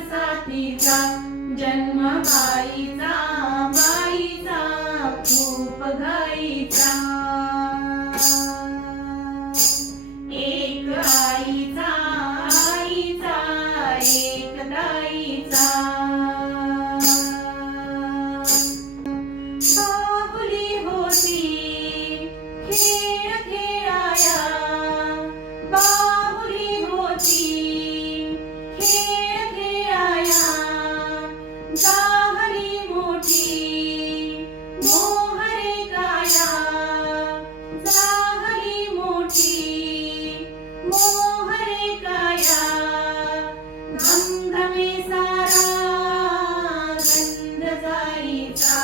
साथीचा जन्म पायीचा संभ्रमे सारा गन्धजायिता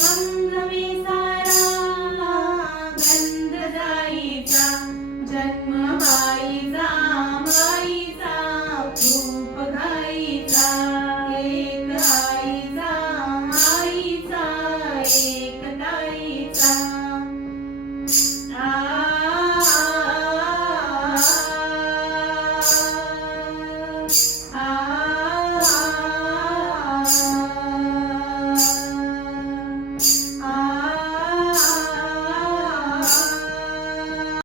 संभ्रमे सारा गन्धजायिता जन्म मायिता मायिता खूप गायिता एक आईचा आईचा एक ताईचा